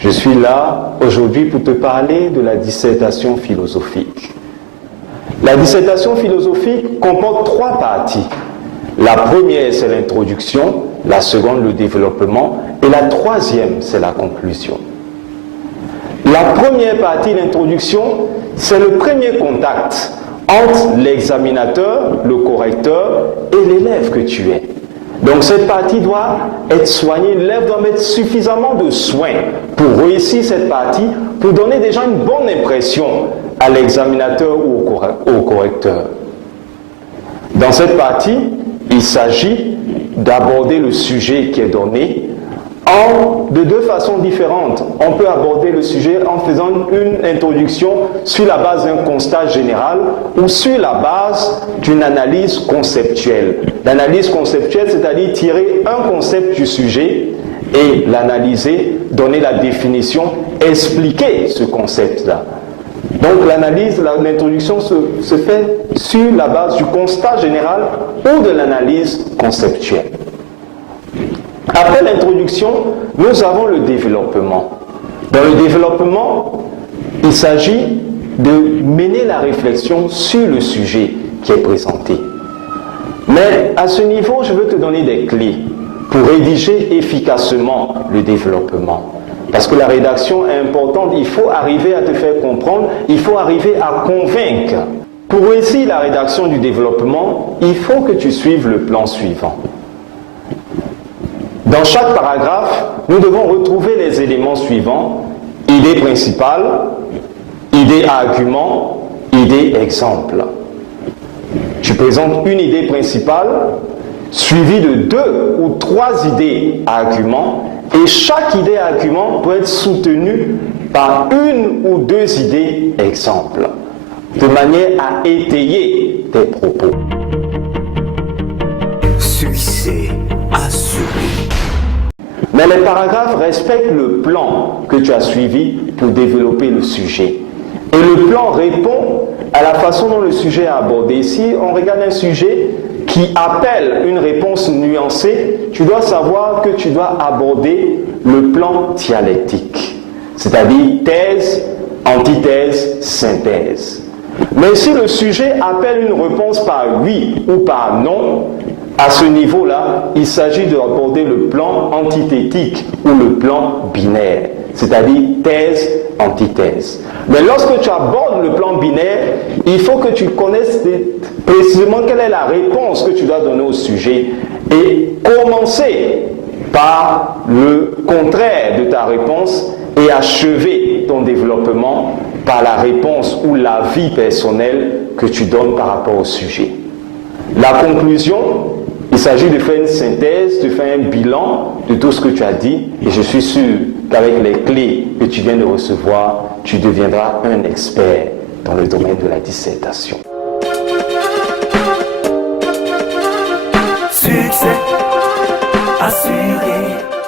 Je suis là aujourd'hui pour te parler de la dissertation philosophique. La dissertation philosophique comporte 3 parties. La première, c'est l'introduction, la seconde, le développement, et la troisième, c'est la conclusion. La première partie, l'introduction, c'est le premier contact entre l'examinateur, le correcteur et l'élève que tu es. Donc cette partie doit être soignée, l'élève doit mettre suffisamment de soin pour réussir cette partie, pour donner déjà une bonne impression à l'examinateur ou au correcteur. Dans cette partie, il s'agit d'aborder le sujet qui est donné de 2 façons différentes. On peut aborder le sujet en faisant une introduction sur la base d'un constat général ou sur la base d'une analyse conceptuelle. L'analyse conceptuelle, c'est-à-dire tirer un concept du sujet et l'analyser, donner la définition, expliquer ce concept-là. Donc l'introduction se fait sur la base du constat général ou de l'analyse conceptuelle. Après l'introduction, nous avons le développement. Dans le développement, il s'agit de mener la réflexion sur le sujet qui est présenté. Mais à ce niveau, je veux te donner des clés pour rédiger efficacement le développement. Parce que la rédaction est importante, il faut arriver à te faire comprendre, il faut arriver à convaincre. Pour réussir la rédaction du développement, il faut que tu suives le plan suivant. Dans chaque paragraphe, nous devons retrouver les éléments suivants: idée principale, idée argument, idée exemple. Tu présentes une idée principale, suivie de 2 ou 3 idées arguments, et chaque idée argument peut être soutenue par 1 ou 2 idées exemple, de manière à étayer tes propos. Succès assuré. Mais les paragraphes respectent le plan que tu as suivi pour développer le sujet. Et le plan répond à la façon dont le sujet est abordé. Si on regarde un sujet qui appelle une réponse nuancée, tu dois savoir que tu dois aborder le plan dialectique, c'est-à-dire thèse, antithèse, synthèse. Mais si le sujet appelle une réponse par oui ou par non, à ce niveau-là, il s'agit d'aborder le plan antithétique ou le plan binaire, c'est-à-dire thèse, antithèse. Mais lorsque tu abordes le plan binaire, il faut que tu connaisses précisément quelle est la réponse que tu dois donner au sujet et commencer par le contraire de ta réponse et achever ton développement par la réponse ou l'avis personnel que tu donnes par rapport au sujet. La conclusion, il s'agit de faire une synthèse, de faire un bilan de tout ce que tu as dit, et je suis sûr qu'avec les clés que tu viens de recevoir, tu deviendras un expert dans le domaine de la dissertation. Succès assuré.